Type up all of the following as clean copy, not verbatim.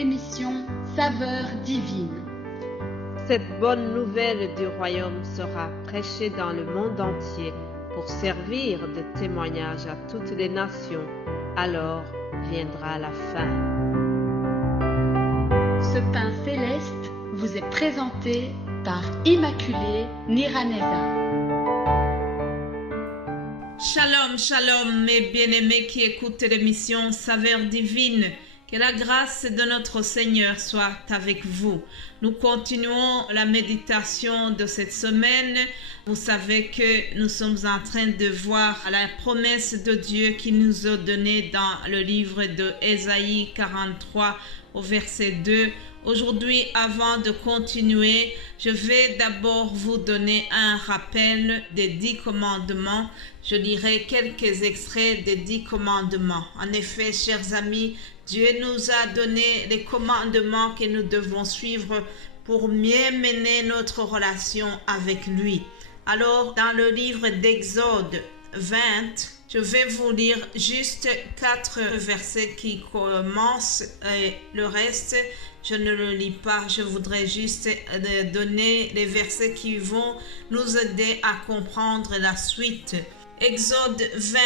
l'émission Saveur divine. Cette bonne nouvelle du royaume sera prêchée dans le monde entier pour servir de témoignage à toutes les nations. Alors viendra la fin. Ce pain céleste vous est présenté par Immaculée Niraneza. Shalom, shalom, mes bien-aimés qui écoutent l'émission Saveur divine. Que la grâce de notre Seigneur soit avec vous. Nous continuons la méditation de cette semaine. Vous savez que nous sommes en train de voir la promesse de Dieu qui nous a donnée dans le livre de Ésaïe 43 au verset 2. Aujourd'hui, avant de continuer, je vais d'abord vous donner un rappel des 10 commandements. Je lirai quelques extraits des 10 commandements. En effet, chers amis, Dieu nous a donné les commandements que nous devons suivre pour mieux mener notre relation avec lui. Alors, dans le livre d'Exode 20, je vais vous lire juste 4 versets qui commencent et le reste, je ne le lis pas. Je voudrais juste donner les versets qui vont nous aider à comprendre la suite. Exode 20.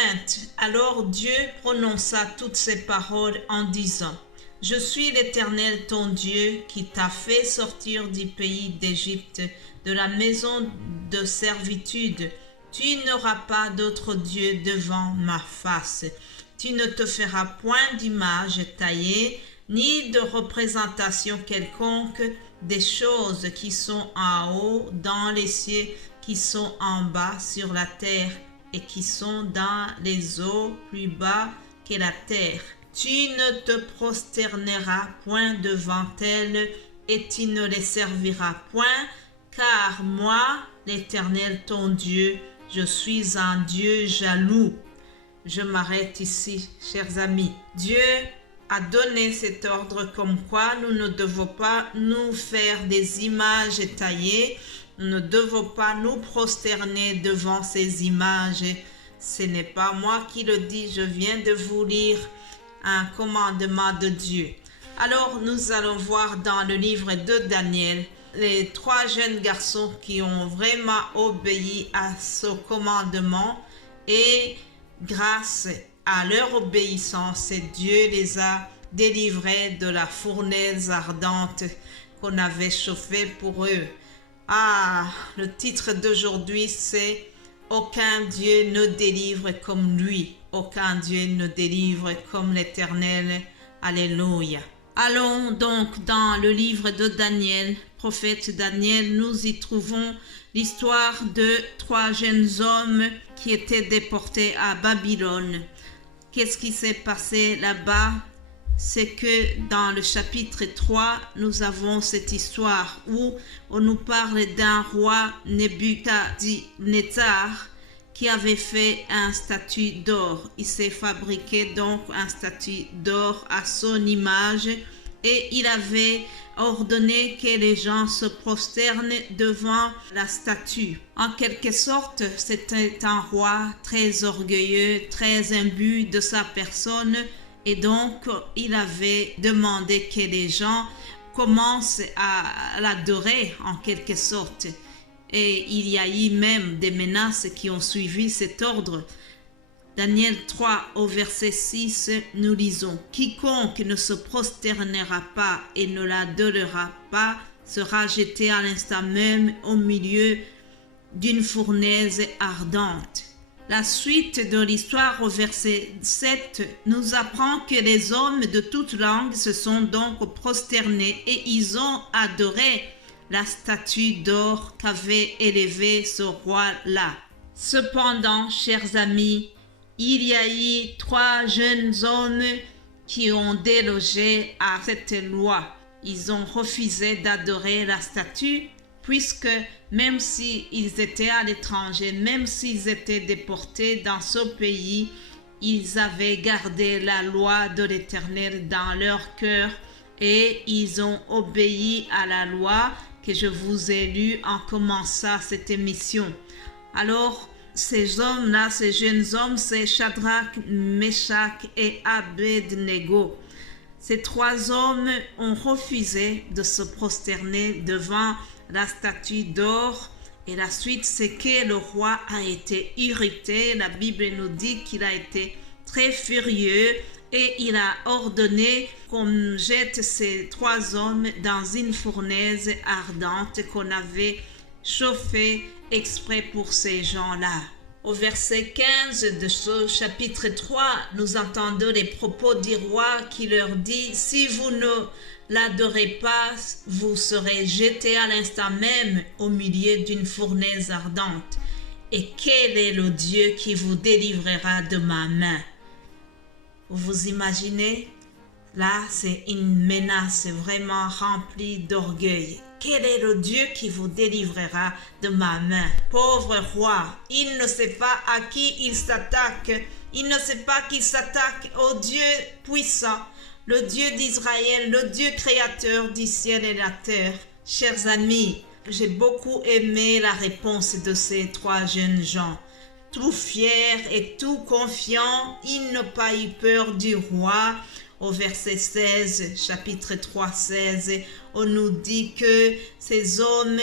Alors Dieu prononça toutes ces paroles en disant: Je suis l'Éternel ton Dieu qui t'a fait sortir du pays d'Égypte, de la maison de servitude. Tu n'auras pas d'autre Dieu devant ma face. Tu ne te feras point d'image taillée, ni de représentation quelconque des choses qui sont en haut dans les cieux, qui sont en bas sur la terre, et qui sont dans les eaux plus bas que la terre. Tu ne te prosterneras point devant elles, et tu ne les serviras point, car moi, l'Éternel ton Dieu, je suis un Dieu jaloux. Je m'arrête ici, chers amis. Dieu a donné cet ordre comme quoi nous ne devons pas nous faire des images taillées. Nous ne devons pas nous prosterner devant ces images. Ce n'est pas moi qui le dis, je viens de vous lire un commandement de Dieu. Alors nous allons voir dans le livre de Daniel les 3 jeunes garçons qui ont vraiment obéi à ce commandement, et grâce à leur obéissance, Dieu les a délivrés de la fournaise ardente qu'on avait chauffée pour eux. Le titre d'aujourd'hui, c'est « Aucun Dieu ne délivre comme lui. Aucun Dieu ne délivre comme l'Éternel. Alléluia. » Allons donc dans le livre de Daniel, prophète Daniel. Nous y trouvons l'histoire de 3 jeunes hommes qui étaient déportés à Babylone. Qu'est-ce qui s'est passé là-bas? C'est que dans le chapitre 3, nous avons cette histoire où on nous parle d'un roi Nebuchadnezzar qui avait fait un statue d'or. Il s'est fabriqué donc un statue d'or à son image et il avait ordonné que les gens se prosternent devant la statue. En quelque sorte, c'était un roi très orgueilleux, très imbu de sa personne. Et donc, il avait demandé que les gens commencent à l'adorer en quelque sorte. Et il y a eu même des menaces qui ont suivi cet ordre. Daniel 3 au verset 6, nous lisons: Quiconque ne se prosternera pas et ne l'adorera pas sera jeté à l'instant même au milieu d'une fournaise ardente. La suite de l'histoire au verset 7 nous apprend que les hommes de toute langue se sont donc prosternés et ils ont adoré la statue d'or qu'avait élevée ce roi-là. Cependant, chers amis, il y a eu 3 jeunes hommes qui ont délogé à cette loi. Ils ont refusé d'adorer la statue, puisque même s'ils étaient à l'étranger, même s'ils étaient déportés dans ce pays, ils avaient gardé la loi de l'Éternel dans leur cœur et ils ont obéi à la loi que je vous ai lue en commençant cette émission. Alors, ces hommes-là, ces jeunes hommes, c'est Shadrach, Meshach et Abednego. Ces 3 hommes ont refusé de se prosterner devant la statue d'or. Et la suite, c'est que le roi a été irrité. La Bible nous dit qu'il a été très furieux et il a ordonné qu'on jette ces 3 hommes dans une fournaise ardente qu'on avait chauffée exprès pour ces gens-là. Au verset 15 de ce chapitre 3, nous entendons les propos du roi qui leur dit « Si vous ne l'adorez pas, vous serez jetés à l'instant même au milieu d'une fournaise ardente. Et quel est le Dieu qui vous délivrera de ma main ?» Vous vous imaginez? Là, c'est une menace vraiment remplie d'orgueil. Quel est le Dieu qui vous délivrera de ma main? Pauvre roi, il ne sait pas à qui il s'attaque. Il ne sait pas qu'il s'attaque au Dieu puissant, le Dieu d'Israël, le Dieu créateur du ciel et de la terre. Chers amis, j'ai beaucoup aimé la réponse de ces 3 jeunes gens. Tout fiers et tout confiants, ils n'ont pas eu peur du roi. Au verset 16, chapitre 3, 16, on nous dit que ces hommes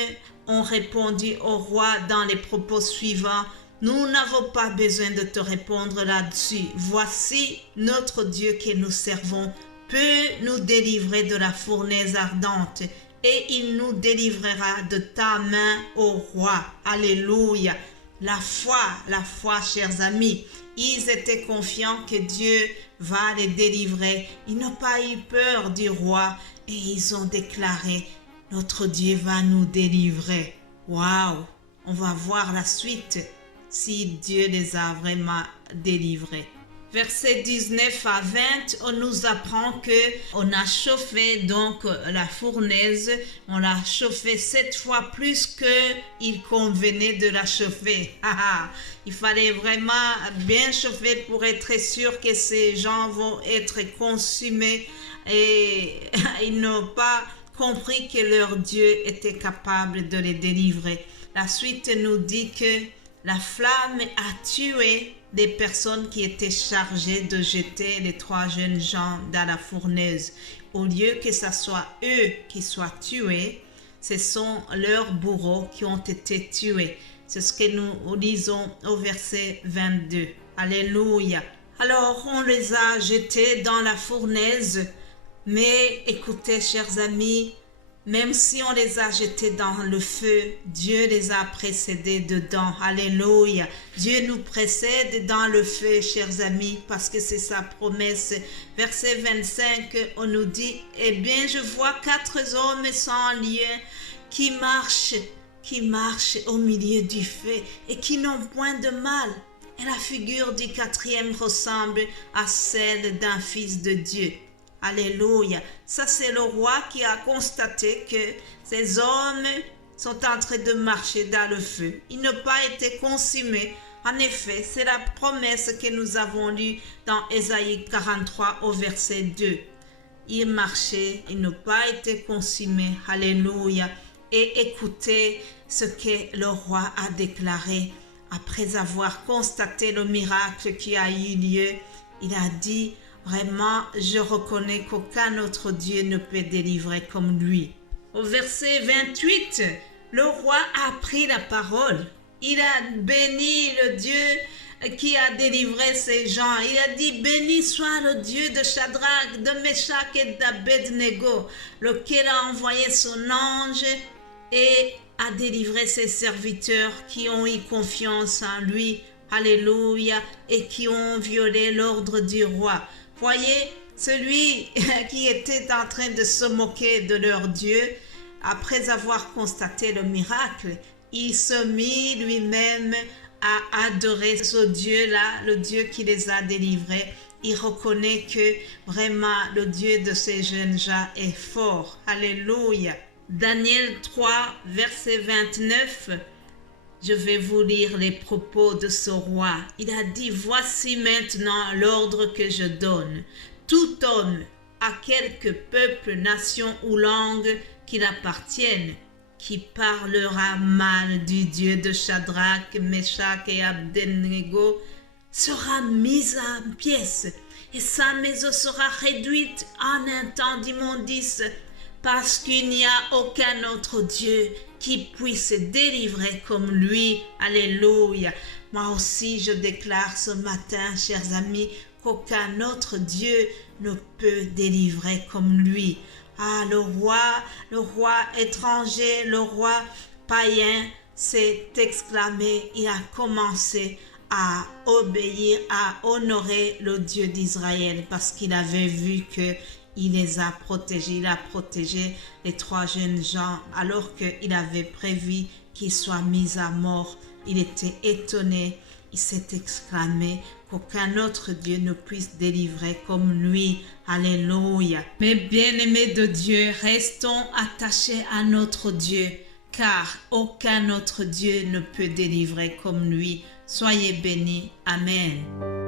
ont répondu au roi dans les propos suivants. Nous n'avons pas besoin de te répondre là-dessus. Voici notre Dieu que nous servons peut nous délivrer de la fournaise ardente et il nous délivrera de ta main, ô roi. Alléluia. La foi, chers amis. Ils étaient confiants que Dieu va les délivrer. Ils n'ont pas eu peur du roi et ils ont déclaré, notre Dieu va nous délivrer. Waouh! On va voir la suite si Dieu les a vraiment délivrés. Versets 19 à 20, on nous apprend qu'on a chauffé donc la fournaise, on l'a chauffée 7 fois plus qu'il convenait de la chauffer. Il fallait vraiment bien chauffer pour être sûr que ces gens vont être consumés et ils n'ont pas compris que leur Dieu était capable de les délivrer. La suite nous dit que la flamme a tué des personnes qui étaient chargées de jeter les 3 jeunes gens dans la fournaise. Au lieu que ce soit eux qui soient tués, ce sont leurs bourreaux qui ont été tués. C'est ce que nous lisons au verset 22. Alléluia. Alors on les a jetés dans la fournaise, mais écoutez chers amis, même si on les a jetés dans le feu, Dieu les a précédés dedans. Alléluia. Dieu nous précède dans le feu, chers amis, parce que c'est sa promesse. Verset 25, on nous dit, « Eh bien, je vois 4 hommes sans lien qui marchent au milieu du feu et qui n'ont point de mal. » Et la figure du 4e ressemble à celle d'un fils de Dieu. Alléluia. Ça, c'est le roi qui a constaté que ces hommes sont en train de marcher dans le feu. Ils n'ont pas été consumés. En effet, c'est la promesse que nous avons lue dans Ésaïe 43 au verset 2. Ils marchaient, ils n'ont pas été consumés. Alléluia. Et écoutez ce que le roi a déclaré après avoir constaté le miracle qui a eu lieu. Il a dit, vraiment, je reconnais qu'aucun autre Dieu ne peut délivrer comme lui. Au verset 28, le roi a pris la parole. Il a béni le Dieu qui a délivré ces gens. Il a dit, béni soit le Dieu de Shadrach, de Meshach et d'Abednego, lequel a envoyé son ange et a délivré ses serviteurs qui ont eu confiance en lui. Alléluia. Et qui ont violé l'ordre du roi. Voyez, celui qui était en train de se moquer de leur Dieu, après avoir constaté le miracle, il se mit lui-même à adorer ce Dieu-là, le Dieu qui les a délivrés. Il reconnaît que vraiment le Dieu de ces jeunes gens est fort. Alléluia. Daniel 3, verset 29. Je vais vous lire les propos de ce roi. Il a dit, voici maintenant l'ordre que je donne. Tout homme, à quelque peuple, nation ou langue qu'il appartienne, qui parlera mal du Dieu de Shadrach, Meshach et Abednego, sera mise en pièces et sa maison sera réduite en un temps d'immondice, parce qu'il n'y a aucun autre Dieu qui puisse délivrer comme lui. Alléluia. Moi aussi, je déclare ce matin, chers amis, qu'aucun autre Dieu ne peut délivrer comme lui. Ah, le roi étranger, le roi païen s'est exclamé, il a commencé à obéir, à honorer le Dieu d'Israël parce qu'il avait vu que il les a protégés, il a protégé les 3 jeunes gens alors qu'il avait prévu qu'ils soient mis à mort. Il était étonné, il s'est exclamé qu'aucun autre Dieu ne puisse délivrer comme lui. Alléluia. Mes bien-aimés de Dieu, restons attachés à notre Dieu, car aucun autre Dieu ne peut délivrer comme lui. Soyez bénis. Amen.